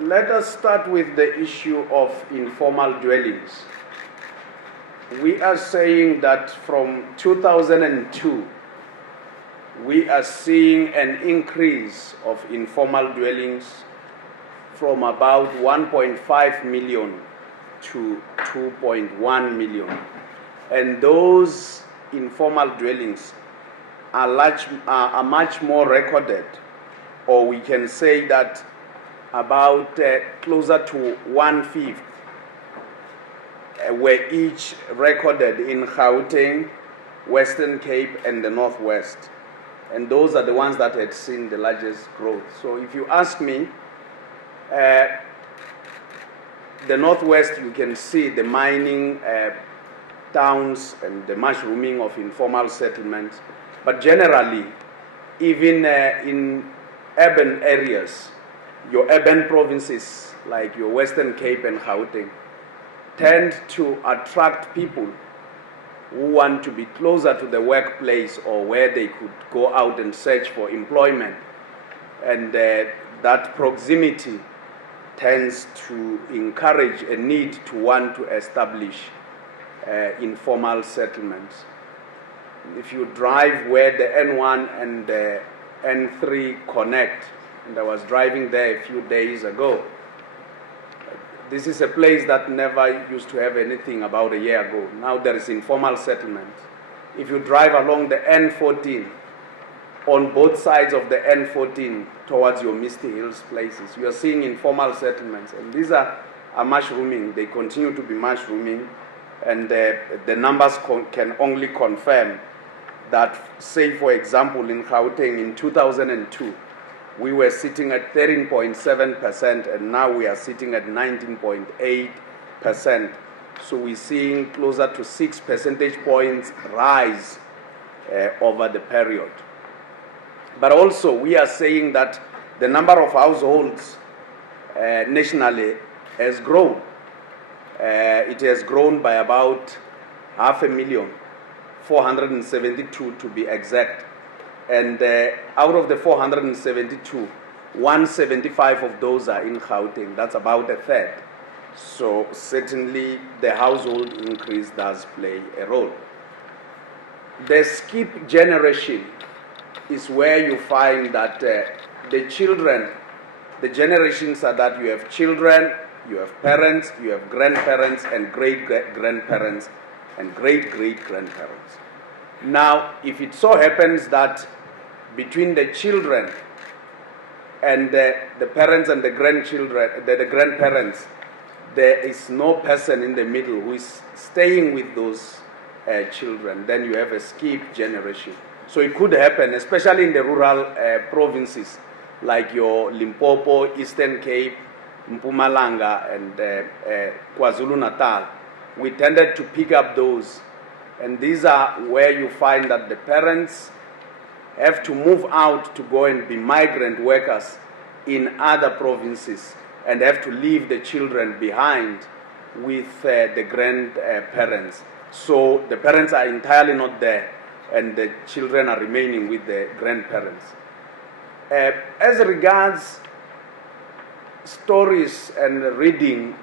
Let us start with the issue of informal dwellings. We are saying that from 2002, we are seeing an increase of informal dwellings from about 1.5 million to 2.1 million. And those informal dwellings are much more recorded, or we can say that about closer to 1/5 were each recorded in Gauteng, Western Cape, and the Northwest. And those are the ones that had seen the largest growth. So if you ask me, the Northwest, you can see the mining towns and the mushrooming of informal settlements. But generally, even in urban areas, your urban provinces like your Western Cape and Gauteng tend to attract people who want to be closer to the workplace or where they could go out and search for employment. And that proximity tends to encourage a need to want to establish informal settlements. If you drive where the N1 and the N3 connect, and I was driving there a few days ago, this is a place that never used to have anything about a year ago. Now there is informal settlement. If you drive along the N14, on both sides of the N14 towards your Misty Hills places, you are seeing informal settlements. And these are mushrooming. They continue to be mushrooming. And the numbers can only confirm that, say, for example, in Gauteng in 2002, we were sitting at 13.7%, and now we are sitting at 19.8%. So we're seeing closer to 6 percentage points rise over the period. But also, we are saying that the number of households nationally has grown. It has grown by about 500,000, 472 to be exact. And out of the 472, 175 of those are in Gauteng. That's about a third. So certainly the household increase does play a role. The skip generation is where you find that the children, the generations are that you have children, you have parents, you have grandparents, and great-grandparents, and great-great-grandparents. Now, if it so happens that between the children and the parents and the grandchildren, the grandparents, there is no person in the middle who is staying with those children, then you have a skip generation. So it could happen, especially in the rural provinces like your Limpopo, Eastern Cape, Mpumalanga, and KwaZulu-Natal. We tended to pick up those. And these are where you find that the parents have to move out to go and be migrant workers in other provinces and have to leave the children behind with the grandparents. So the parents are entirely not there and the children are remaining with the grandparents. As regards stories and reading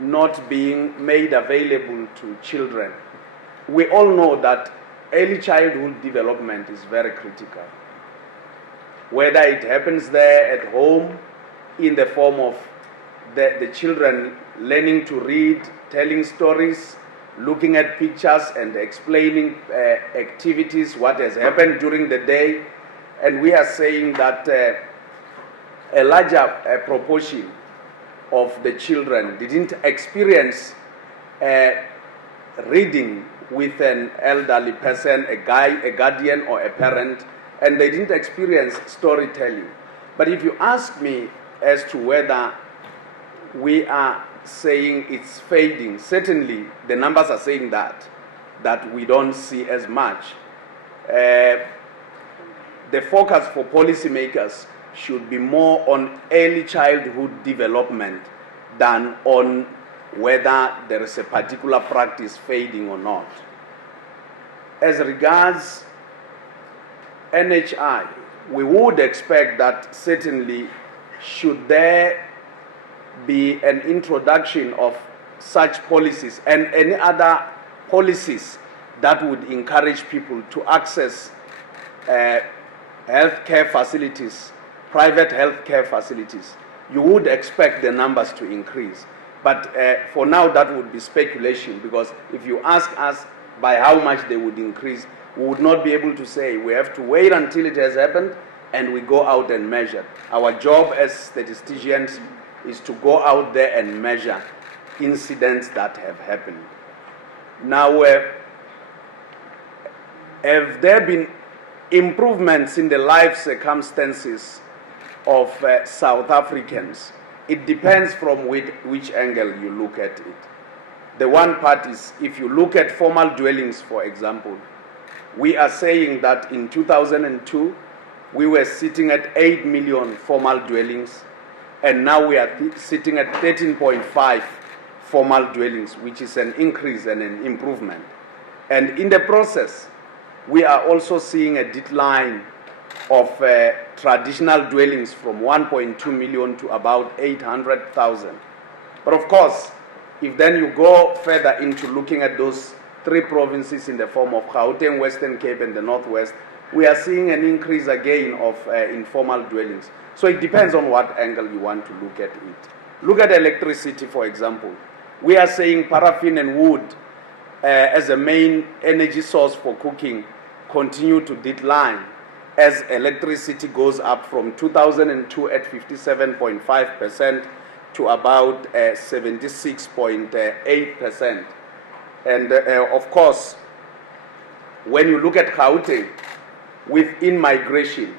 not being made available to children, we all know that early childhood development is very critical. Whether it happens there at home in the form of the children learning to read, telling stories, looking at pictures and explaining activities, what has happened during the day. And we are saying that a larger proportion of the children didn't experience reading with an elderly person, a guardian or a parent, and they didn't experience storytelling. But if you ask me as to whether we are saying it's fading, certainly the numbers are saying that we don't see as much. The focus for policymakers should be more on early childhood development than on whether there is a particular practice fading or not. As regards NHI, we would expect that certainly should there be an introduction of such policies and any other policies that would encourage people to access healthcare facilities, private healthcare facilities. You would expect the numbers to increase. But for now, that would be speculation, because if you ask us by how much they would increase, we would not be able to say. We have to wait until it has happened and we go out and measure. Our job as statisticians is to go out there and measure incidents that have happened. Now, have there been improvements in the life circumstances of South Africans? It depends from which angle you look at it. The one part is, if you look at formal dwellings, for example, we are saying that in 2002, we were sitting at 8 million formal dwellings, and now we are sitting at 13.5 formal dwellings, which is an increase and an improvement. And in the process, we are also seeing a decline of traditional dwellings from 1.2 million to about 800,000. But of course, if then you go further into looking at those three provinces in the form of Gauteng, Western Cape, and the Northwest, we are seeing an increase again of informal dwellings. So it depends on what angle you want to look at it. Look at electricity, for example. We are saying paraffin and wood as a main energy source for cooking continue to decline as electricity goes up from 2002 at 57.5% to about 76.8%. And of course, when you look at Gauteng, within migration,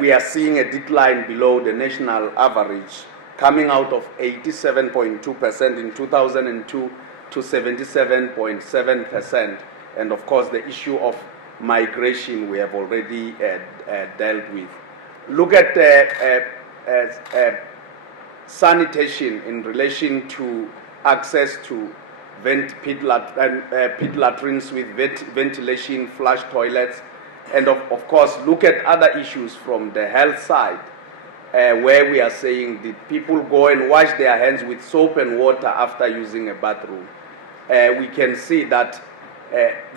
we are seeing a decline below the national average, coming out of 87.2% in 2002 to 77.7%. And of course, the issue of migration we have already dealt with. Look at sanitation in relation to access to pit latrines with ventilation, flush toilets, and of course look at other issues from the health side, where we are saying, did people go and wash their hands with soap and water after using a bathroom? We can see that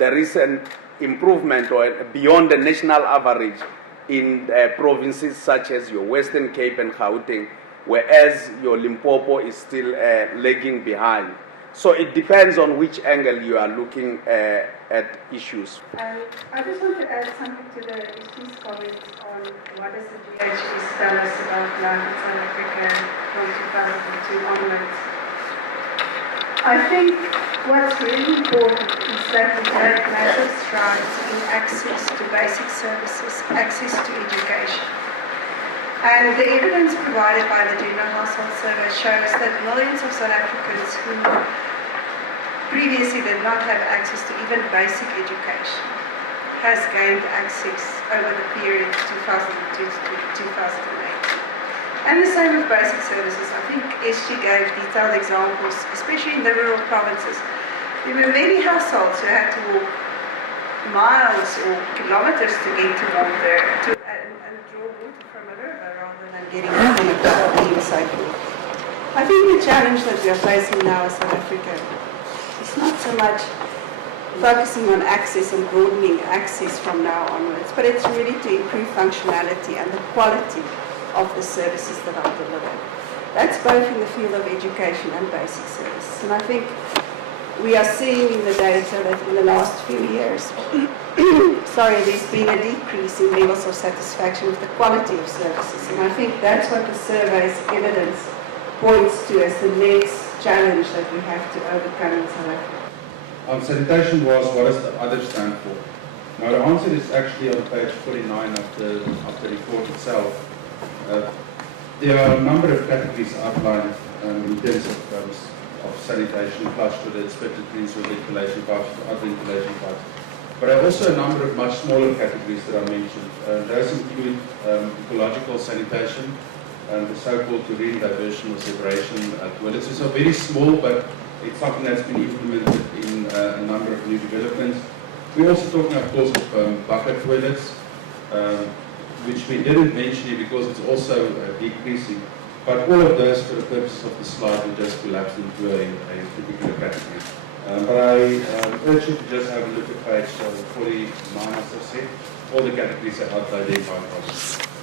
there is an improvement or beyond the national average in provinces such as your Western Cape and Gauteng, whereas your Limpopo is still lagging behind. So it depends on which angle you are looking at issues. I just want to add something to the HD's comments on what does the GHS tell us about life in South Africa from 2002 onwards. I think what's really important is that we have massive strides in access to basic services, access to education. And the evidence provided by the General Household Survey shows that millions of South Africans who previously did not have access to even basic education has gained access over the period 2002 to 2008. And the same with basic services. I think SG gave detailed examples, especially in the rural provinces. There were many households who had to walk miles or kilometers to get to water and draw water from a river rather than getting it from a tap being safely. I think the challenge that we are facing now as South Africa is not so much focusing on access and broadening access from now onwards, but it's really to improve functionality and the quality of the services that are delivered. That's both in the field of education and basic services. And I think we are seeing in the data that in the last few years, there's been a decrease in levels of satisfaction with the quality of services. And I think that's what the survey's evidence points to as the next challenge that we have to overcome in South Africa. Sanitation was, what does the other stand for? Now the answer is actually on page 49 of the report itself. There are a number of categories outlined in terms of sanitation, flush toilets, disparities with ventilation pipes, other ventilation pipes. But there are also a number of much smaller categories that I mentioned. Those include ecological sanitation, the so-called urine diversion or separation toilets. These are very small, but it's something that's been implemented in a number of new developments. We're also talking, of course, of bucket toilets, which we didn't mention because it's also decreasing. But all of those, for the purposes of the slide, will just collapse into a particular category. But I urge you to just have a look at page 49, as I said. All the categories are identified.